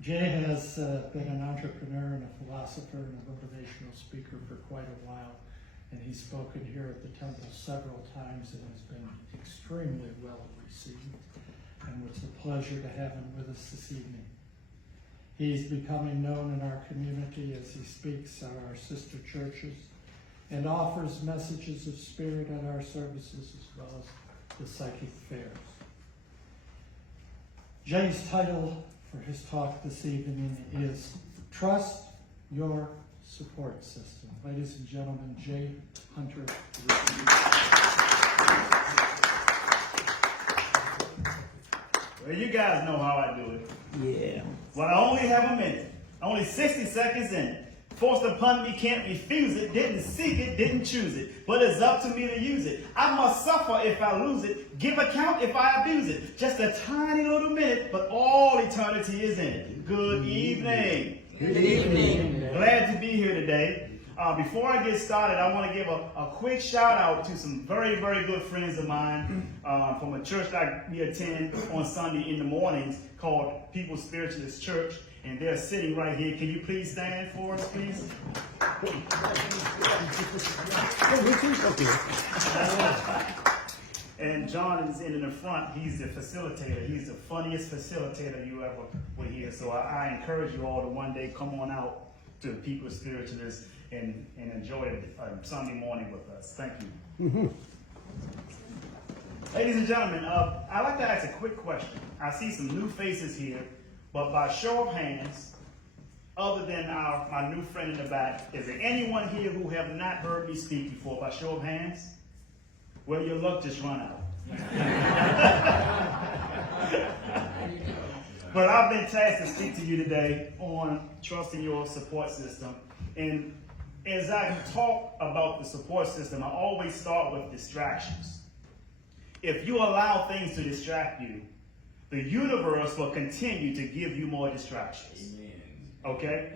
Jay has been an entrepreneur and a philosopher and a motivational speaker for quite a while, and he's spoken here at the temple several times and has been extremely well received, and it's a pleasure to have him with us this evening. He's becoming known in our community as he speaks at our sister churches and offers messages of spirit at our services as well as the psychic fairs. Jay's title for his talk this evening is Trust Your Support System. Ladies and gentlemen, Jay Hunter. Well, you guys know how I do it. Yeah. Well, I only have a minute. Only 60 seconds in it. Forced upon me, can't refuse it. Didn't seek it, didn't choose it. But it's up to me to use it. I must suffer if I lose it. Give account if I abuse it. Just a tiny little minute, but all eternity is in it. Good evening. Good evening. Glad to be here today. Before I get started, I want to give a quick shout out to some very, very good friends of mine from a church that we attend on Sunday in the mornings called People's Spiritualist Church. And they're sitting right here. Can you please stand for us, please? And John is in the front. He's the facilitator. He's the funniest facilitator you ever will hear. So I encourage you all to one day come on out to People's Spiritualists and enjoy Sunday morning with us. Thank you. Ladies and gentlemen, I'd like to ask a quick question. I see some new faces here. But by show of hands, other than my new friend in the back, is there anyone here who have not heard me speak before? By show of hands? Well, your luck just run out. But I've been tasked to speak to you today on trusting your support system. And as I talk about the support system, I always start with distractions. If you allow things to distract you, the universe will continue to give you more distractions. Amen. Okay?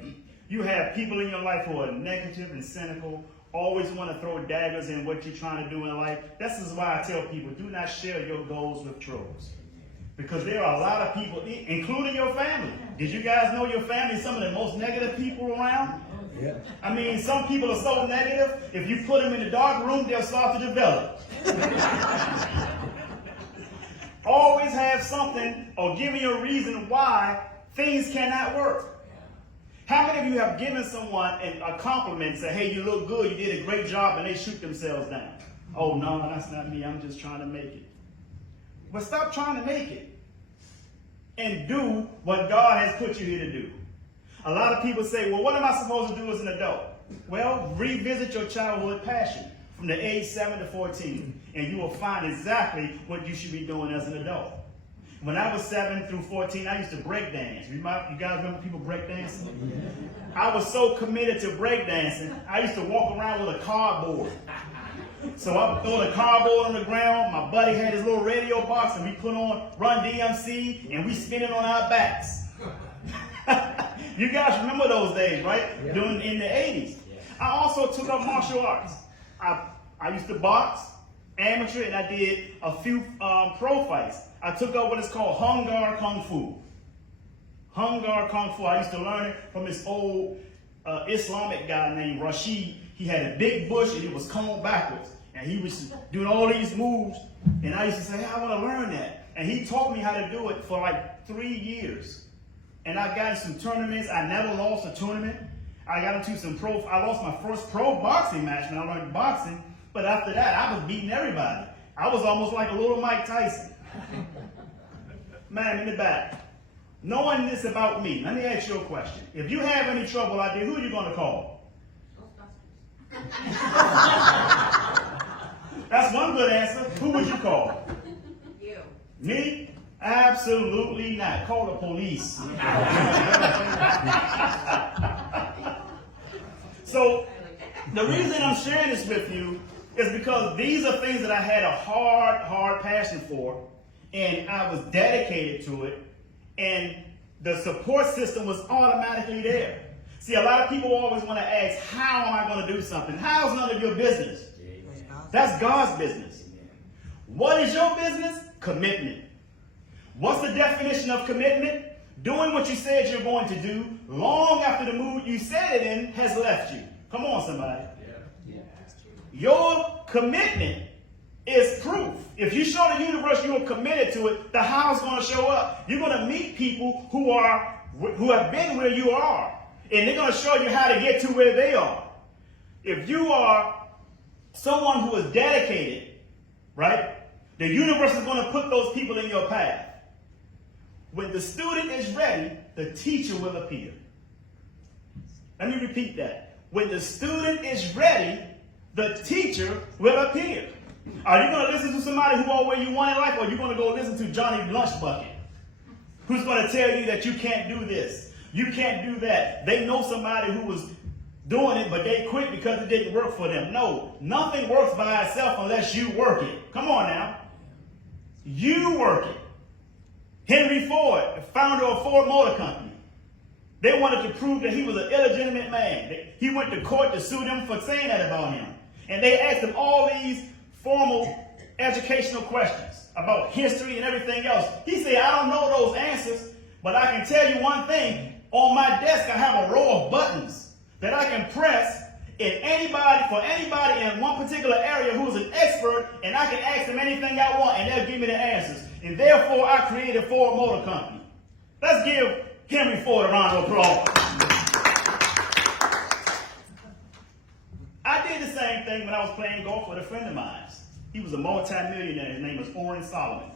You have people in your life who are negative and cynical, always want to throw daggers in what you're trying to do in life. This is why I tell people, do not share your goals with trolls. Because there are a lot of people, including your family. Did you guys know your family is some of the most negative people around? Yeah. I mean, some people are so negative, if you put them in the dark room, they'll start to develop. Always have something or give you a reason why things cannot work. How many of you have given someone a compliment and say, hey, you look good, you did a great job, and they shoot themselves down? Oh, no, that's not me. I'm just trying to make it. But stop trying to make it and do what God has put you here to do. A lot of people say, well, what am I supposed to do as an adult? Well, revisit your childhood passion from the age 7 to 14, and you will find exactly what you should be doing as an adult. When I was 7 through 14, I used to break dance. You guys remember people break dancing? I was so committed to break dancing, I used to walk around with a cardboard. So I would throw the cardboard on the ground. My buddy had his little radio box, and we put on Run DMC, and we spin it on our backs. You guys remember those days, right? Yeah. In the 80s. Yeah. I also took up martial arts. I used to box, amateur, and I did a few pro fights. I took up what is called Hung Gar Kung Fu. Hung Gar Kung Fu. I used to learn it from this old Islamic guy named Rashid. He had a big bush and it was combed backwards. And he was doing all these moves. And I used to say, hey, I want to learn that. And he taught me how to do it for like 3 years. And I got in some tournaments. I never lost a tournament. I got into some I lost my first pro boxing match when I learned boxing. But after that, I was beating everybody. I was almost like a little Mike Tyson. Man in the back. Knowing this about me, let me ask you a question. If you have any trouble out there, who are you going to call? That's one good answer. Who would you call? You. Me? Absolutely not. Call the police. So, the reason I'm sharing this with you is because these are things that I had a hard passion for, and I was dedicated to it, and the support system was automatically there. See, a lot of people always want to ask, how am I going to do something? How's none of your business? That's God's business. What is your business? Commitment. What's the definition of commitment? doing what you said you're going to do long after the mood you said it in has left you. Come on, somebody. Your commitment is proof. If you show the universe you are committed to it, the how's going to show up. You're going to meet people who have been where you are, and they're going to show you how to get to where they are. If you are someone who is dedicated, right, the universe is going to put those people in your path. When the student is ready, the teacher will appear. Let me repeat that. When the student is ready, the teacher will appear. Are you going to listen to somebody who are where you want in life, or are you going to go listen to Johnny Lunch Bucket, who's going to tell you that you can't do this, you can't do that? They know somebody who was doing it, but they quit because it didn't work for them. No, nothing works by itself unless you work it. Come on now. You work it. Henry Ford, the founder of Ford Motor Company, they wanted to prove that he was an illegitimate man. He went to court to sue them for saying that about him. And they asked him all these formal educational questions about history and everything else. He said, I don't know those answers, but I can tell you one thing. On my desk, I have a row of buttons that I can press for anybody in one particular area who's an expert, and I can ask them anything I want, and they'll give me the answers. And therefore, I created Ford Motor Company. Let's give Henry Ford a round of applause. I did the same thing when I was playing golf with a friend of mine. He was a multi-millionaire. His name was Oren Solomon.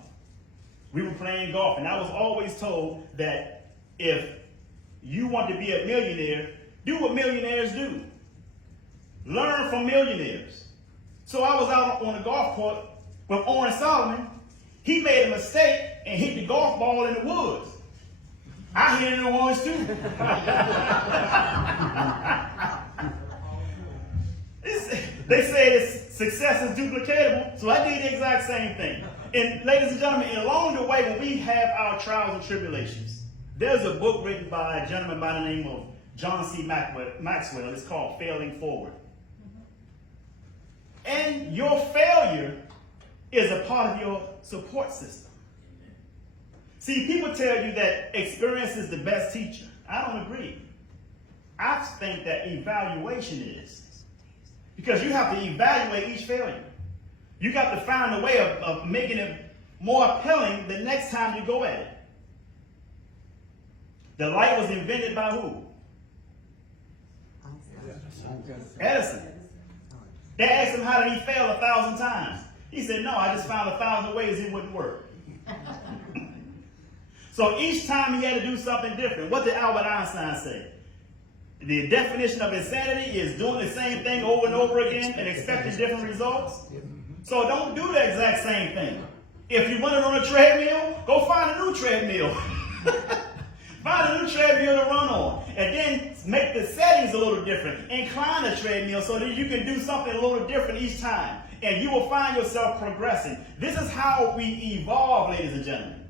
We were playing golf, and I was always told that if you want to be a millionaire, do what millionaires do. Learn from millionaires. So I was out on the golf course with Oren Solomon. He made a mistake and hit the golf ball in the woods. I hit it in the woods too. They say success is duplicatable, so I did the exact same thing. And ladies and gentlemen, along the way, when we have our trials and tribulations, there's a book written by a gentleman by the name of John C. Maxwell. It's called Failing Forward. And your failure is a part of your support system. See, people tell you that experience is the best teacher. I don't agree. I think that evaluation is. Because you have to evaluate each failure. You got to find a way of making it more appealing the next time you go at it. The light was invented by who? Edison. They asked him how did he fail 1,000 times. He said, no, I just found 1,000 ways it wouldn't work. So each time he had to do something different. What did Albert Einstein say? The definition of insanity is doing the same thing over and over again and expecting different results. So don't do the exact same thing. If you're running on a treadmill, go find a new treadmill. Find a new treadmill to run on. And then make the settings a little different. Incline the treadmill so that you can do something a little different each time. And you will find yourself progressing. This is how we evolve, ladies and gentlemen.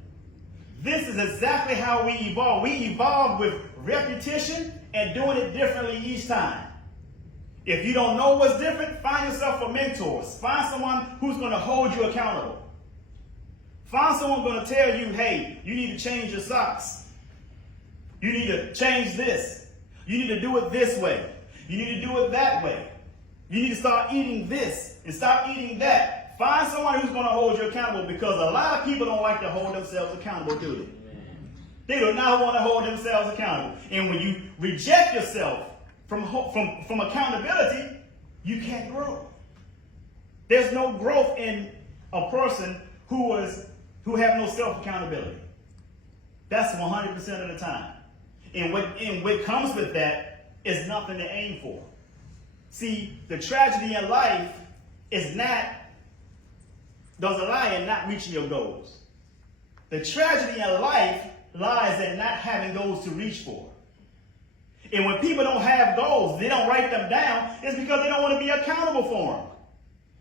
This is exactly how we evolve. We evolve with repetition and doing it differently each time. If you don't know what's different, find yourself a mentor. Find someone who's going to hold you accountable. Find someone going to tell you, hey, you need to change your socks. You need to change this. You need to do it this way. You need to do it that way. You need to start eating this and stop eating that. Find someone who's going to hold you accountable, because a lot of people don't like to hold themselves accountable, do they? They do not want to hold themselves accountable. And when you reject yourself from accountability, you can't grow. There's no growth in a person who have no self-accountability. That's 100% of the time. And what comes with that is nothing to aim for. See, the tragedy in life is doesn't lie in not reaching your goals. The tragedy in life lies in not having goals to reach for. And when people don't have goals, they don't write them down, it's because they don't want to be accountable for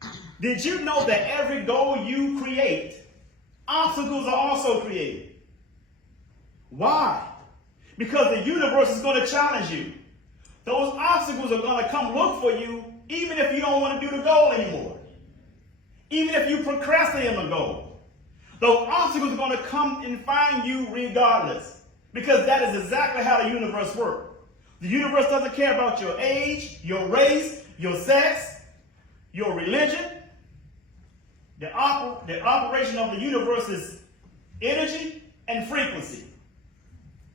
them. Did you know that every goal you create, obstacles are also created? Why? Because the universe is going to challenge you. Those obstacles are going to come look for you, even if you don't want to do the goal anymore. Even if you procrastinate on the goal. Those obstacles are going to come and find you regardless. Because that is exactly how the universe works. The universe doesn't care about your age, your race, your sex, your religion. The operation of the universe is energy and frequency.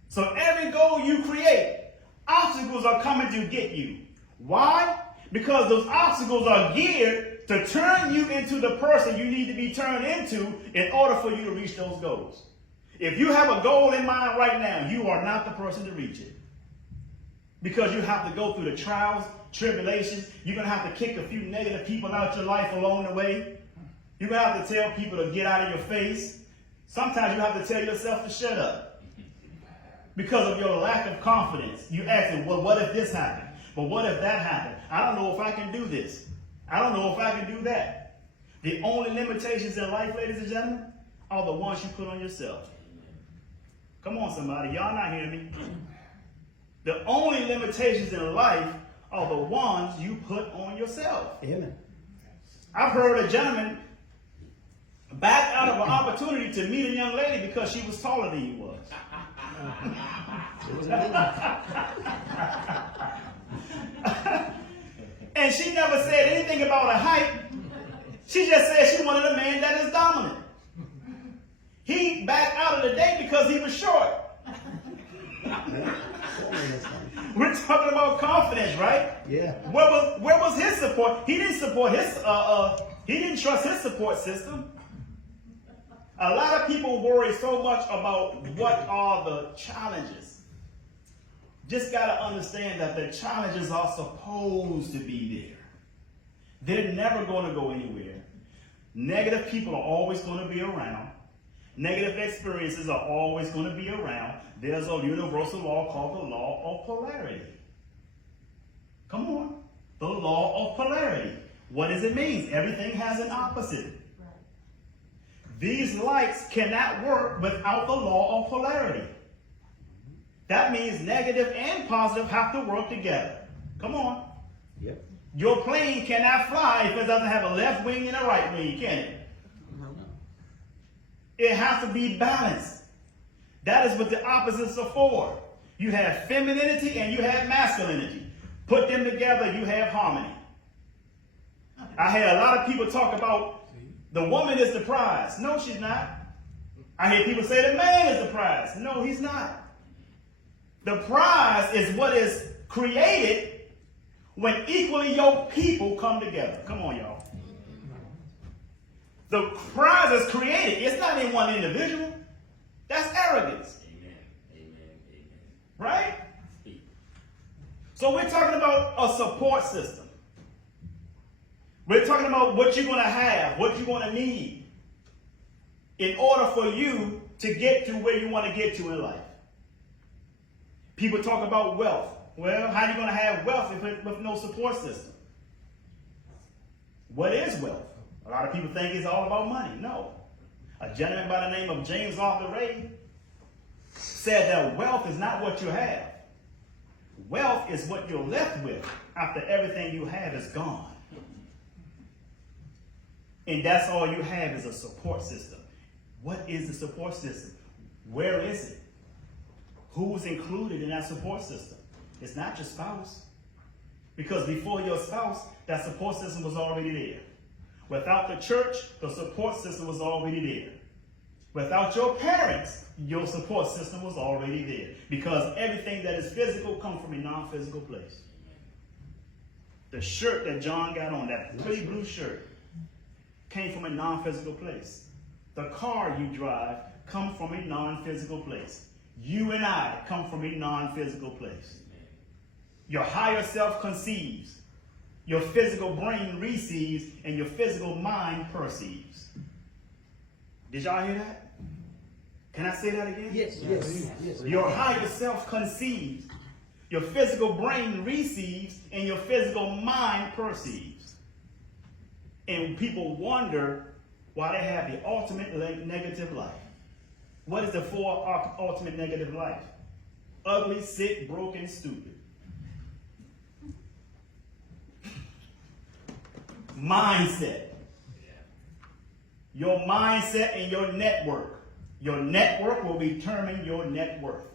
So every goal you create, obstacles are coming to get you. Why? Because those obstacles are geared to turn you into the person you need to be turned into in order for you to reach those goals. If you have a goal in mind right now, you are not the person to reach it. Because you have to go through the trials, tribulations. You're going to have to kick a few negative people out your life along the way. You're going to have to tell people to get out of your face. Sometimes you have to tell yourself to shut up. Because of your lack of confidence. You asking, well, what if this happened? But what if that happened? I don't know if I can do this. I don't know if I can do that. The only limitations in life, ladies and gentlemen, are the ones you put on yourself. Come on, somebody. Y'all not hearing me? The only limitations in life are the ones you put on yourself. Amen. I've heard a gentleman back out of an opportunity to meet a young lady because she was taller than he was. And she never said anything about her height. She just said she wanted a man that is dominant. He backed out of the date because he was short. We're talking about confidence, right? Yeah. Where was his support? He didn't support his. He didn't trust his support system. A lot of people worry so much about what are the challenges. Just got to understand that the challenges are supposed to be there. They're never going to go anywhere. Negative people are always going to be around. Negative experiences are always going to be around. There's a universal law called the law of polarity. Come on. The law of polarity. What does it mean? Everything has an opposite. Right. These lights cannot work without the law of polarity. That means negative and positive have to work together. Come on. Yep. Your plane cannot fly if it doesn't have a left wing and a right wing, can it? It has to be balanced. That is what the opposites are for. You have femininity and you have masculinity. Put them together, you have harmony. I hear a lot of people talk about the woman is the prize. No, she's not. I hear people say the man is the prize. No, he's not. The prize is what is created when equally yoked people come together. Come on, y'all. The prize is created. It's not in one individual. That's arrogance. Amen. Amen. Amen. Right? So we're talking about a support system. We're talking about what you're going to have, what you're going to need in order for you to get to where you want to get to in life. People talk about wealth. Well, how are you going to have wealth with no support system? What is wealth? A lot of people think it's all about money. No. A gentleman by the name of James Arthur Ray said that wealth is not what you have. Wealth is what you're left with after everything you have is gone. And that's all you have is a support system. What is the support system? Where is it? Who's included in that support system? It's not your spouse. Because before your spouse, that support system was already there. Without the church, the support system was already there. Without your parents, your support system was already there. Because everything that is physical comes from a non-physical place. The shirt that John got on, that pretty blue shirt, came from a non-physical place. The car you drive comes from a non-physical place. You and I come from a non-physical place. Your higher self conceives. Your physical brain receives, and your physical mind perceives. Did y'all hear that? Can I say that again? Yes. Yes. Your higher self conceives, your physical brain receives, and your physical mind perceives. And people wonder why they have the ultimate negative life. What is the ultimate negative life? Ugly, sick, broken, stupid. Mindset. Your mindset and your network. Your network will determine your net worth.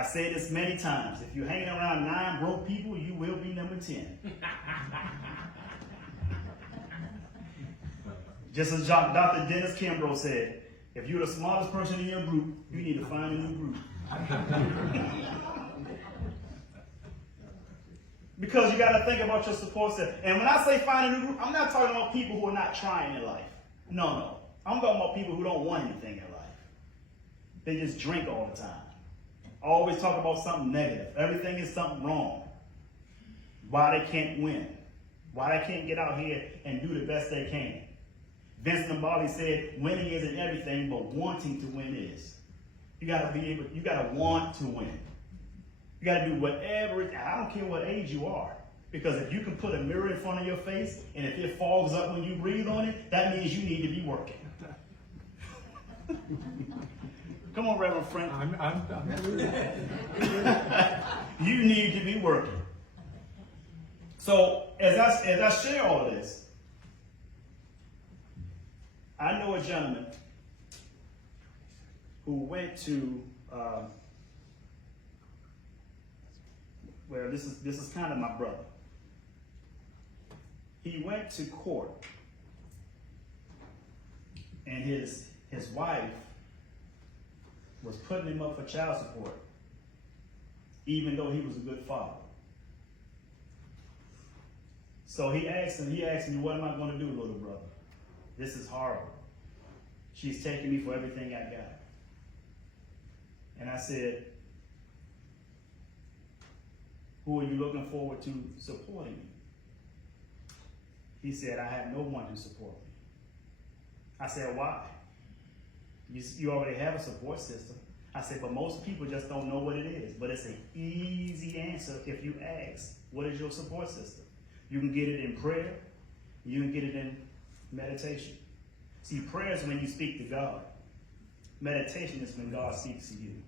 I said this many times. If you're hanging around 9 broke people, you will be number 10. Just as Dr. Dennis Kimbrough said, if you're the smartest person in your group, you need to find a new group. Because you got to think about your support system. And when I say find a new group, I'm not talking about people who are not trying in life. No. I'm talking about people who don't want anything in life. They just drink all the time. Always talk about something negative. Everything is something wrong. Why they can't win. Why they can't get out here and do the best they can. Vince Lombardi said, winning isn't everything, but wanting to win is. You gotta want to win. You gotta do whatever, I don't care what age you are. Because if you can put a mirror in front of your face, and if it fogs up when you breathe on it, that means you need to be working. Come on, Reverend Frank. You need to be working. So, as I share all of this, I know a gentleman who went to, this is kind of my brother. He went to court, and his wife was putting him up for child support, even though he was a good father. So he asked me, what am I going to do, little brother? This is horrible. She's taking me for everything I got. And I said, who are you looking forward to supporting me? He said, I have no one to support me. I said, why? You already have a support system. I said, but most people just don't know what it is. But it's an easy answer if you ask, what is your support system? You can get it in prayer. You can get it in meditation. See, prayer is when you speak to God. Meditation is when God speaks to you.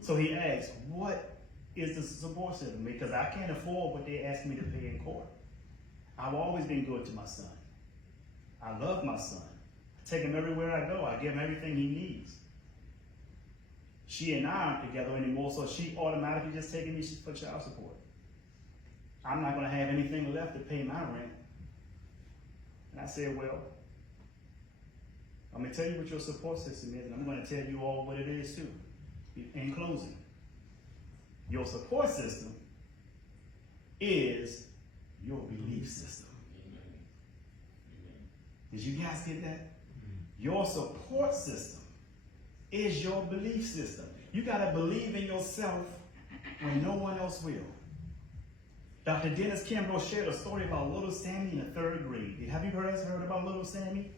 So he asked, what is the support system? Because I can't afford what they asked me to pay in court. I've always been good to my son. I love my son. I take him everywhere I go. I give him everything he needs. She and I aren't together anymore, so she automatically just taking me for child support. I'm not going to have anything left to pay my rent. And I said, well, I'm going to tell you what your support system is, and I'm going to tell you all what it is too. In closing, your support system is your belief system. Did you guys get that? Your support system is your belief system. You got to believe in yourself when no one else will. Dr. Dennis Kimbrough shared a story about little Sammy in the 3rd grade. Have you heard about little Sammy?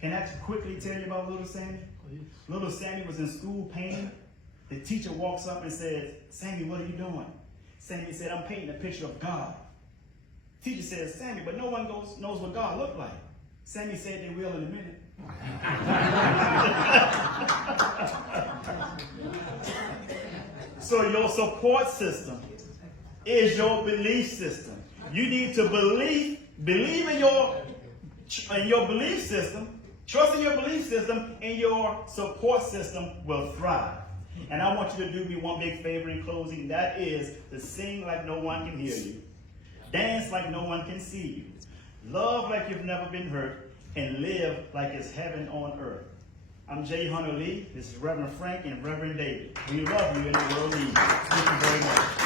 Can I quickly tell you about little Sammy? Please. Little Sammy was in school painting. The teacher walks up and says, Sammy, what are you doing? Sammy said, I'm painting a picture of God. Teacher says, Sammy, but no one knows what God looked like. Sammy said they will in a minute. So your support system is your belief system. You need to believe in your belief system, trust in your belief system, and your support system will thrive. And I want you to do me one big favor in closing. That is to sing like no one can hear you. Dance like no one can see you. Love like you've never been hurt. And live like it's heaven on earth. I'm J. Hunter Lee. This is Reverend Frank and Reverend David. We love you and the world needs you. Thank you very much.